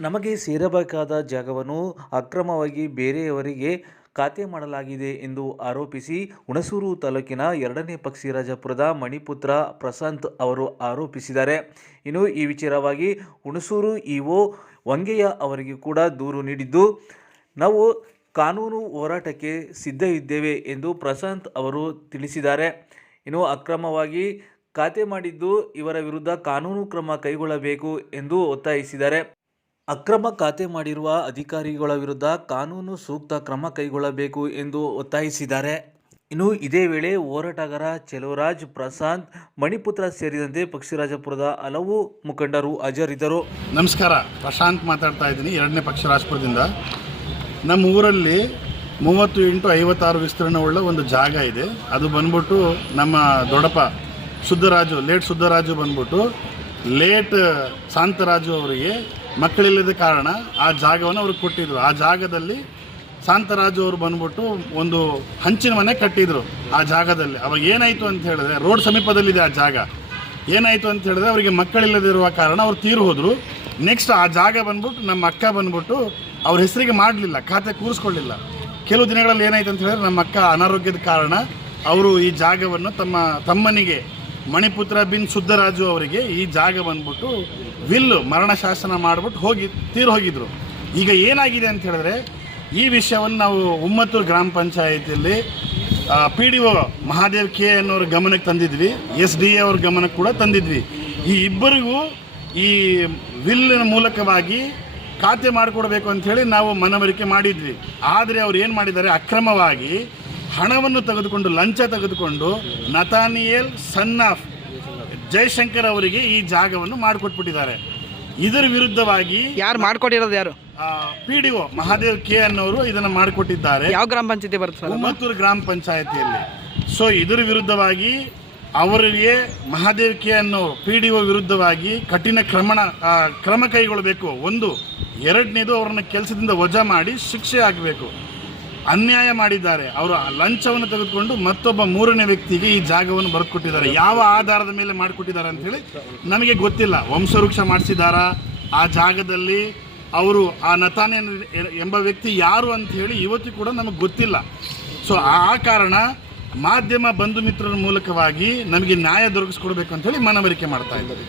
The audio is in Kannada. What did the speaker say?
ನಮಗೆ ಸೇರಬೇಕಾದ ಜಾಗವನ್ನು ಅಕ್ರಮವಾಗಿ ಬೇರೆಯವರಿಗೆ ಖಾತೆ ಮಾಡಲಾಗಿದೆ ಎಂದು ಆರೋಪಿಸಿ ಹುಣಸೂರು ತಾಲೂಕಿನ ಎರಡನೇ ಪಕ್ಷಿರಾಜಪುರದ ಮಣಿಪುತ್ರ ಪ್ರಶಾಂತ್ ಅವರು ಆರೋಪಿಸಿದ್ದಾರೆ. ಇನ್ನು ಈ ವಿಚಾರವಾಗಿ ಹುಣಸೂರು ಇಒ ವಂಗೆಯ ಅವರಿಗೆ ಕೂಡ ದೂರು ನೀಡಿದ್ದು, ನಾವು ಕಾನೂನು ಹೋರಾಟಕ್ಕೆ ಸಿದ್ಧ ಇದ್ದೇವೆ ಎಂದು ಪ್ರಶಾಂತ್ ಅವರು ತಿಳಿಸಿದ್ದಾರೆ. ಇನ್ನು ಅಕ್ರಮವಾಗಿ ಖಾತೆ ಮಾಡಿದ್ದು, ಇವರ ವಿರುದ್ಧ ಕಾನೂನು ಕ್ರಮ ಕೈಗೊಳ್ಳಬೇಕು ಎಂದು ಒತ್ತಾಯಿಸಿದ್ದಾರೆ. ಅಕ್ರಮ ಖಾತೆ ಮಾಡಿರುವ ಅಧಿಕಾರಿಗಳ ವಿರುದ್ಧ ಕಾನೂನು ಸೂಕ್ತ ಕ್ರಮ ಕೈಗೊಳ್ಳಬೇಕು ಎಂದು ಒತ್ತಾಯಿಸಿದ್ದಾರೆ. ಇನ್ನು ಇದೇ ವೇಳೆ ಹೋರಾಟಗಾರ ಚೆಲುವರಾಜ್ ಪ್ರಶಾಂತ್ ಮಣಿಪುತ್ರ ಸೇರಿದಂತೆ ಪಕ್ಷಿರಾಜಪುರದ ಹಲವು ಮುಖಂಡರು ಹಾಜರಿದ್ದರು. ನಮಸ್ಕಾರ, ಪ್ರಶಾಂತ್ ಮಾತಾಡ್ತಾ ಇದ್ದೀನಿ, ಎರಡನೇ ಪಕ್ಷಿರಾಜಪುರದಿಂದ. ನಮ್ಮ ಊರಲ್ಲಿ ಮೂವತ್ತು ಎಂಟು ಐವತ್ತಾರು ವಿಸ್ತೀರ್ಣವುಳ್ಳ ಒಂದು ಜಾಗ ಇದೆ. ಅದು ಬಂದ್ಬಿಟ್ಟು ನಮ್ಮ ದೊಡ್ಡಪ್ಪ ಸುದ್ದರಾಜು, ಲೇಟ್ ಸುದ್ದರಾಜು ಬಂದ್ಬಿಟ್ಟು, ಲೇಟ್ ಶಾಂತರಾಜು ಅವರಿಗೆ ಮಕ್ಕಳಿಲ್ಲದ ಕಾರಣ ಆ ಜಾಗವನ್ನು ಅವ್ರಿಗೆ ಕೊಟ್ಟಿದ್ರು. ಆ ಜಾಗದಲ್ಲಿ ಶಾಂತರಾಜು ಅವರು ಬಂದ್ಬಿಟ್ಟು ಒಂದು ಹಂಚಿನ ಮನೆ ಕಟ್ಟಿದ್ರು ಆ ಜಾಗದಲ್ಲಿ. ಅವಾಗ ಏನಾಯಿತು ಅಂತ ಹೇಳಿದ್ರೆ, ರೋಡ್ ಸಮೀಪದಲ್ಲಿದೆ ಆ ಜಾಗ. ಏನಾಯಿತು ಅಂತ ಹೇಳಿದ್ರೆ ಅವರಿಗೆ ಮಕ್ಕಳಿಲ್ಲದಿರುವ ಕಾರಣ ಅವ್ರು ತೀರು ಹೋದರು. ನೆಕ್ಸ್ಟ್ ಆ ಜಾಗ ಬಂದ್ಬಿಟ್ಟು, ನಮ್ಮ ಅಕ್ಕ ಬಂದ್ಬಿಟ್ಟು ಅವ್ರ ಹೆಸರಿಗೆ ಮಾಡಲಿಲ್ಲ, ಖಾತೆ ಕೂರಿಸ್ಕೊಳ್ಳಿಲ್ಲ. ಕೆಲವು ದಿನಗಳಲ್ಲಿ ಏನಾಯ್ತು ಅಂತ ಹೇಳಿದ್ರೆ ನಮ್ಮ ಅಕ್ಕ ಅನಾರೋಗ್ಯದ ಕಾರಣ ಅವರು ಈ ಜಾಗವನ್ನು ತಮ್ಮ ತಮ್ಮನಿಗೆ ಮಣಿಪುತ್ರ ಬಿನ್ ಸುದ್ದರಾಜು ಅವರಿಗೆ ಈ ಜಾಗ ಬಂದ್ಬಿಟ್ಟು ವಿಲ್ಲು ಮರಣ ಶಾಸನ ಮಾಡಿಬಿಟ್ಟು ಹೋಗಿ ತೀರು ಹೋಗಿದ್ರು. ಈಗ ಏನಾಗಿದೆ ಅಂತ ಹೇಳಿದ್ರೆ, ಈ ವಿಷಯವನ್ನು ನಾವು ಉಮ್ಮತ್ತೂರು ಗ್ರಾಮ ಪಂಚಾಯಿತಿಯಲ್ಲಿ P D O Mahadev K ಅನ್ನೋರ ಗಮನಕ್ಕೆ ತಂದಿದ್ವಿ, ಎಸ್ ಡಿ ಎ ಅವ್ರ ಗಮನಕ್ಕೆ ಕೂಡ ತಂದಿದ್ವಿ. ಈ ಇಬ್ಬರಿಗೂ ಈ ವಿಲ್ಲಿನ ಮೂಲಕವಾಗಿ ಖಾತೆ ಮಾಡಿಕೊಡ್ಬೇಕು ಅಂಥೇಳಿ ನಾವು ಮನವರಿಕೆ ಮಾಡಿದ್ವಿ. ಆದರೆ ಅವ್ರು ಏನು ಮಾಡಿದ್ದಾರೆ? ಅಕ್ರಮವಾಗಿ ಹಣವನ್ನು ತೆಗೆದುಕೊಂಡು ಲಂಚ ತೆಗೆದುಕೊಂಡು ನತಾನಿಯಲ್ ಸನ್ ಆಫ್ ಜಯಶಂಕರ್ ಅವರಿಗೆ ಈ ಜಾಗವನ್ನು ಮಾಡಿಕೊಟ್ಬಿಟ್ಟಿದ್ದಾರೆ. ಇದರ ವಿರುದ್ಧವಾಗಿ ಯಾರು ಮಾಡಿಕೊಟ್ಟಿರೋದು ಯಾರು? P D O Mahadev K ಅನ್ನೋರು ಇದನ್ನು ಮಾಡಿಕೊಟ್ಟಿದ್ದಾರೆ. ಯಾವ ಗ್ರಾಮ ಪಂಚಾಯತಿ ಬರುತ್ತೆ ಅದು? ಗ್ರಾಮ ಪಂಚಾಯತಿಯಲ್ಲಿ. ಸೊ ಇದರ ವಿರುದ್ಧವಾಗಿ ಅವರಿಗೆ ಮಹಾದೇವ್ ಕೆ ಅನ್ನೋರು ಪಿ ಡಿ ಒ ವಿರುದ್ಧವಾಗಿ ಕಠಿಣ ಕ್ರಮಣ ಕ್ರಮ ಕೈಗೊಳ್ಳಬೇಕು ಒಂದು ಎರಡನೇದು ಅವರನ್ನು ಕೆಲಸದಿಂದ ವಜಾ ಮಾಡಿ ಶಿಕ್ಷೆ ಆಗಬೇಕು. ಅನ್ಯಾಯ ಮಾಡಿದ್ದಾರೆ. ಅವರು ಲಂಚವನ್ನು ತೆಗೆದುಕೊಂಡು ಮತ್ತೊಬ್ಬ ಮೂರನೇ ವ್ಯಕ್ತಿಗೆ ಈ ಜಾಗವನ್ನು ಬರೆದುಕೊಟ್ಟಿದ್ದಾರೆ ಯಾವ ಆಧಾರದ ಮೇಲೆ ಮಾಡಿಕೊಟ್ಟಿದ್ದಾರೆ ಅಂತ ಹೇಳಿ ನಮಗೆ ಗೊತ್ತಿಲ್ಲ. ವಂಶವೃಕ್ಷ ಮಾಡಿಸಿದಾರ ಆ ಜಾಗದಲ್ಲಿ ಅವರು ಆ ನತಾನೆ ಎಂಬ ವ್ಯಕ್ತಿ ಯಾರು ಅಂತ ಹೇಳಿ ಇವತ್ತಿಗೂ ಕೂಡ ನಮಗೆ ಗೊತ್ತಿಲ್ಲ. ಸೊ ಆ ಕಾರಣ ಮಾಧ್ಯಮ ಬಂಧು ಮಿತ್ರರ ಮೂಲಕವಾಗಿ ನಮಗೆ ನ್ಯಾಯ ದೊರಕಿಸ್ಕೊಡ್ಬೇಕು ಅಂತ ಹೇಳಿ ಮನವರಿಕೆ ಮಾಡ್ತಾ ಇದ್ದಾರೆ.